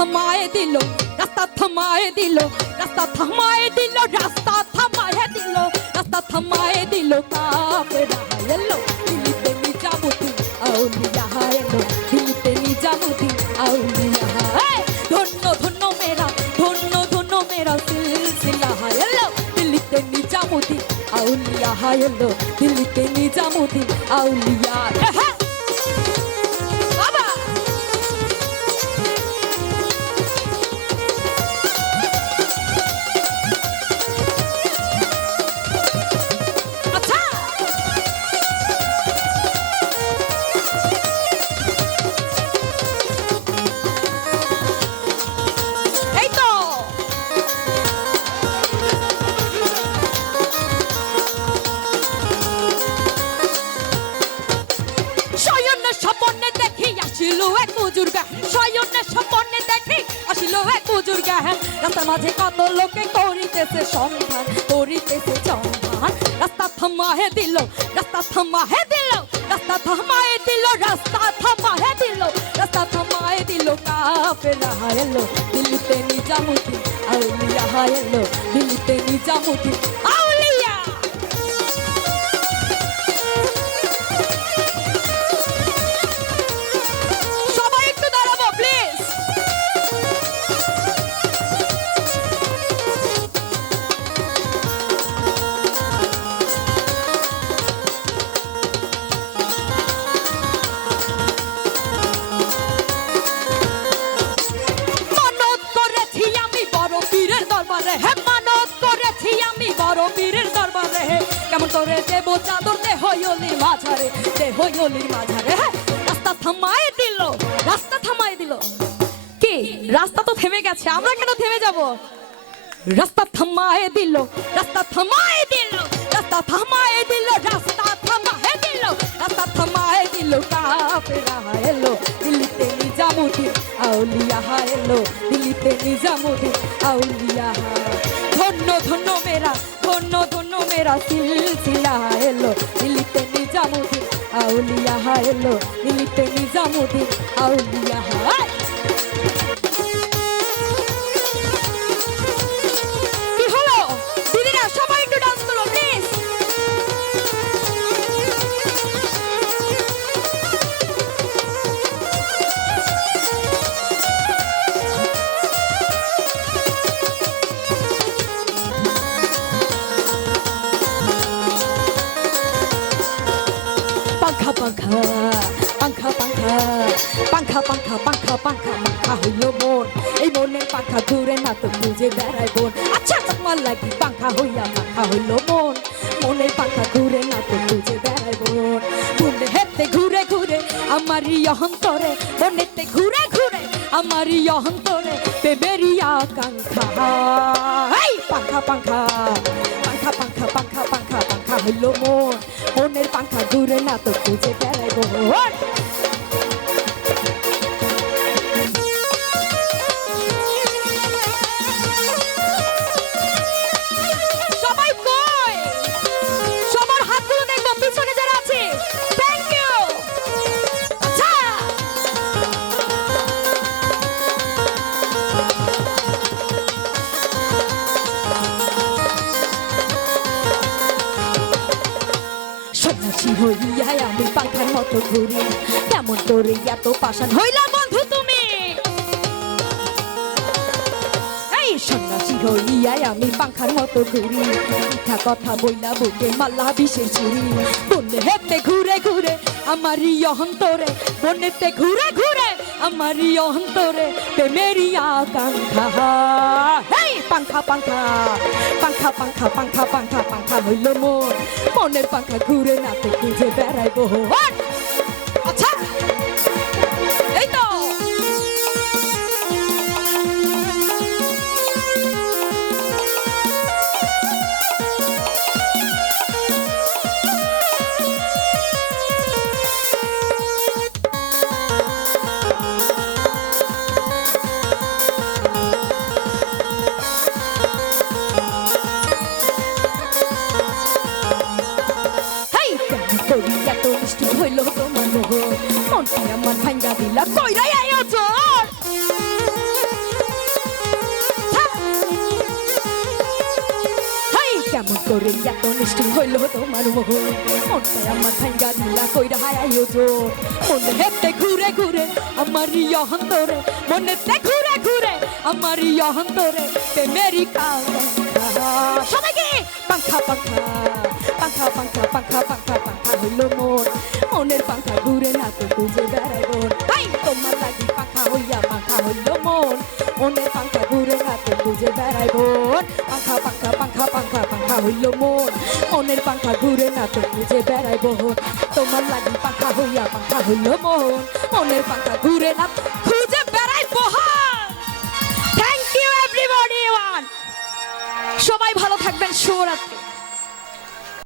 থামায়ে দিল, রাস্তা থামায়ে দিল, রাস্তা থামায়ে দিল, রাস্তা থামায়ে দিল, রাস্তা থামায়ে দিল। কাফেরা এলো দিল্লিতে নিজামুদ্দিন আউলিয়া এলো, দিল্লিতে নিজামুদ্দিন আউলিয়া। ধন্য ধন্য মেরা, ধন্য ধন্য মেরা সিলসিলা এলো, দিল্লিতে নিজামুদ্দিন আউলিয়া এলো, দিল্লিতে নিজামুদ্দিন আউলিয়া। রাস্তার মাঝে কত লোকে করিতেছে সন্ধান, করিতেছে সন্ধান। রাস্তা থামায়ে দিল, রাস্তা থামায়ে দিল, রাস্তা থামায়ে দিল, রাস্তা থামায়ে দিল, রাস্তা থামায়ে দিল। কাফেরা এলো দিল্লিতে নিজামুদ্দিন আউলিয়া এলো, দিল্লিতে নিজামুদ্দিন আউলিয়া। সবাই একটু দাঁড়াবো প্লিজ। কেমন করে দেব চাদর দেহ অলির মাঝারে, দেহ অলির মাঝারে। রাস্তা থামায়ে দিল, রাস্তা থামায়ে দিল। কি রাস্তা তো থেমে গেছে, আমরা কেন থেমে যাব? রাস্তা থামায়ে দিল, রাস্তা থামায়ে দিল, রাস্তা থামায়ে দিল, রাস্তা থামায়ে দিল, রাস্তা থামায়ে দিল। কাফেরা এলো দিল্লিতে নিজামুদ্দিন আউলিয়া এলো, দিল্লিতে নিজামুদ্দিন আউলিয়া। ধন্য ধন্য মেরা, ধন্য ধন্য মেরা সিলসিলা এলো, দিল্লিতে নিজামুদ্দিন আউলিয়া এলো, দিল্লিতে নিজামুদ্দিন আউলিয়া। কি হলো দিদিরা, সবাই একটু ডান্স করো প্লিজ। পাঙ্খা পাঙ্খা পাঙ্খা পাঙ্খা পাঙ্খা পাঙ্খা পাঙ্খা পাঙ্খা পাঙ্খা হইল মন, এই মনের পাঙ্খা ঘুরে না তো বুঝে বেড়ায় বোন। আচ্ছা তোমার লাগি পাঙ্খা হইয়া পাঙ্খা হইল মন, মনের পাঙ্খা ঘুরে না তো বুঝে বেড়ায় বোন। ঘুরে হেতে ঘুরে ঘুরে আমারই অন্তরে, মনেতে ঘুরে ঘুরে আমারই অন্তরে বেবেরিয়া কাঙ্খা। এই পাঙ্খা পাঙ্খা পাঙ্খা পাঙ্খা পাঙ্খা পাঙ্খা পাঙ্খা হইল মন, মনের পাঙ্খা ঘুরে না তো খুঁজে বেড়াই বোন। সবাই কই, সবার হাতগুলো দেখবো পিছনে যারা আছে। Thank you. আচ্ছা সন্ন্যাসী হইয়া আমি পাখার মতো ঘুরি, কেমন করে এত পাষাণ হইলা বন্ধু তুমি? এই সন্ন্যাসী হইয়া আমি পাখার মতো ঘুরি, মিথ্যা কথা বইলা বুকে মাল্লা বিষের চুরি। বনে হেতে ঘুরে ঘুরে আমারই অন্তরে, বনেতে ঘুরে ঘুরে আমারই অন্তরে প্রেমেরই আকাঙ্ক্ষা। এই পাঙ্খা পাঙ্খা পাঙ্খা পাঙ্খা পাঙ্খা পাঙ্খা পাঙ্খা হইল মন, মনের পাঙ্খা ঘুরে না তো খুঁজে বেড়াইব। আচ্ছা এই তো হইল তোমার মনটি আমার ভাঙ্গা দিলা কইরা আয়োজন। কেমন করে এত নিষ্ঠুর হইল তোমার মোহন মনটাই আমার ভাঙ্গা দিলা কইরা হায়াইও জোর মনে হেতে ঘুরে ঘুরে আমার অন্তরে মনেতে ঘুরে ঘুরে আমার অন্তরে প্রেমেরই কাঙ্ক্ষা সবাইকে পাঙ্খা পাঙ্খা পাঙ্খা পাঙ্খা পাঙ্খা পাঙ্খা পাঙ্খা হইল মন মনের পাঙ্খা ঘুরে না তো খুঁজে বেড়াই বোন ভাই তোমার লাগি পাঙ্খা হইয়া পাঙ্খা হইল মন মনের পাঙ্খা ঘুরে না তো খুঁজে বেড়াই বোন পাঙ্খা পাঙ্খা পাঙ্খা পাঙ্খা পাঙ্খা হইল মন মনের পাঙ্খা ঘুরে না তো খুঁজে বেড়াই বোন তোমার লাগি পাঙ্খা হইয়া পাঙ্খা হইল মন মনের পাঙ্খা ঘুরে না খুঁজে বেড়াই বোন থ্যাংক ইউ এভরিবডি ওয়ান সবাই ভালো থাকবেন শুভরাত্রি